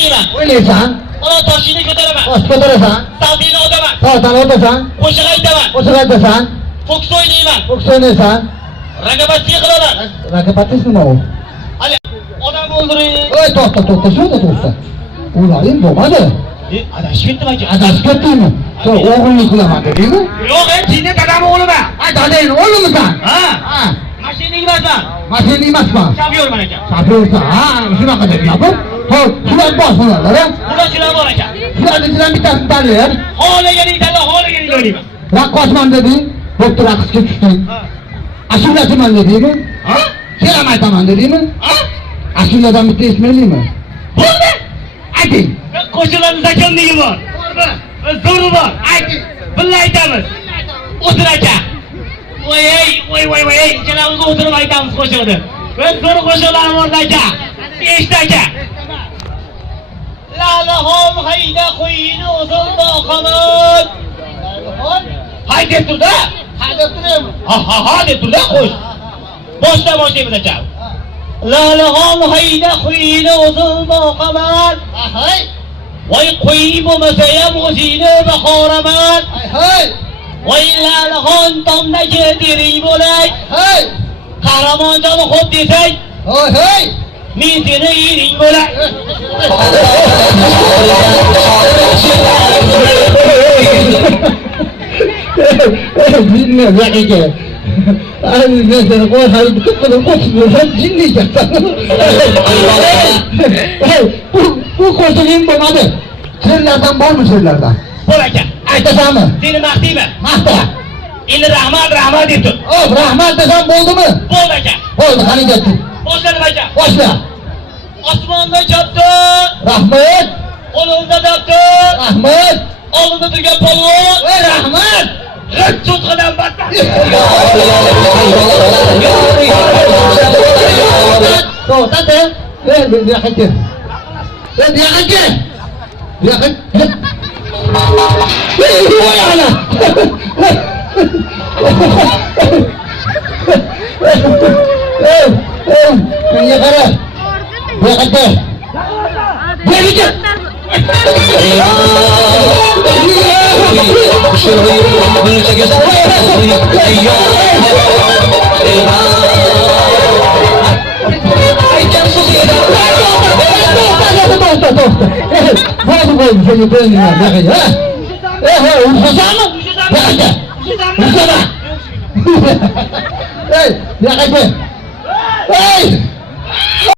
o'ynayman. O'ynaysan? Mana toshingni ko'taraman. Tosh ko'tarasan? Tavdini otaman. Tavdini otasan? Qo'shiq aytaman. Qo'shiq aytasan? Foks o'ynayman. Foks o'ynaysan? Raqobatchi qilaman. Raqobatchi nima u? Hali odam o'ldiring. Oy, to'xta, shunda to'xta. Ularning bo'lmadi. Adashib ketdim aka. Adashib ketdingmi? Shu o'g'illik qilaman dedingmi? Yo'q, seni dadam o'g'liman. Ay, dadang o'g'limisan? Ha. Mashina emasman. Mashina emasman. Shofyorman aka. Shofyorsan? Ha, shunaqa deb gapim. Xo'p, shular bor bularlar, ha? Shular bor aka. Shularning ichidan bittasini tanlayver. Xohlaganingni tanla, xohlaganingni o'ynayman. Raqqosman deding, bo'pti, raqsga tushding. Ashulachiman dedingmi? Ha? She'ram aytaman dedingmi? Ha? Ashuladan bitta esmaylikmi? Bo'ldi. Ayting. Qo'shiqlarning zakonligi bor. Zo'ri bor. Ayting. Billa aytamiz. O'tir aka. Voy, ikkalamiz o'tirib aytamiz qo'shiqni. Biz zo'r qo'shiqlar bor aka. Eshit aka. Lalahol hayda qo'yini o'zim boqaman. Hay deb turda. Ha deb turaymi? Ha deb turda qo'sh. Boshlaymiz aka. Lalahol hayda qo'yini o'zim boqaman. Hay. Voy qo'y bo'lmasa ham o'zingni bahoraman. Hay. Voy lalahon tomdagi dering bo'lay. Hay. Qahramonjon xo'p desak, Hay. men seni yering bo'lay. Bilmiyorum yaqiga. Ay, men seni qo'y hali bittadan qo'shib jinleyapsan. Bu qo'shig'ing bo'lmadi. She'rlardan bormi she'rlardan? Bo'l aka. Aytasanmi? Seni maqtayman. Maqta. Endi rahmat deb tur. Hop, rahmat desam bo'ldimi? Bo'ldi aka. Bo'ldi, qani ketdik. Boshladim aka. Boshla. Osmonda chopdi. Rahmat. Qo'limda daftar. Rahmat. Oldimda turgan polvon. Voy rahmat. Cho'tqadan battar. To'xtate. Bu yoqqa kel. Bu yoqqa kel. Bu yoqqa kel. Voy ana. Menga qara. Bu yoqqa kel. Bu yoqqa kel. Bo'ldi, seni qo'yinglar, yo'q, ha? Ursasanmi? Yo'q, ursana. Ey, yo'q, aka. Ey!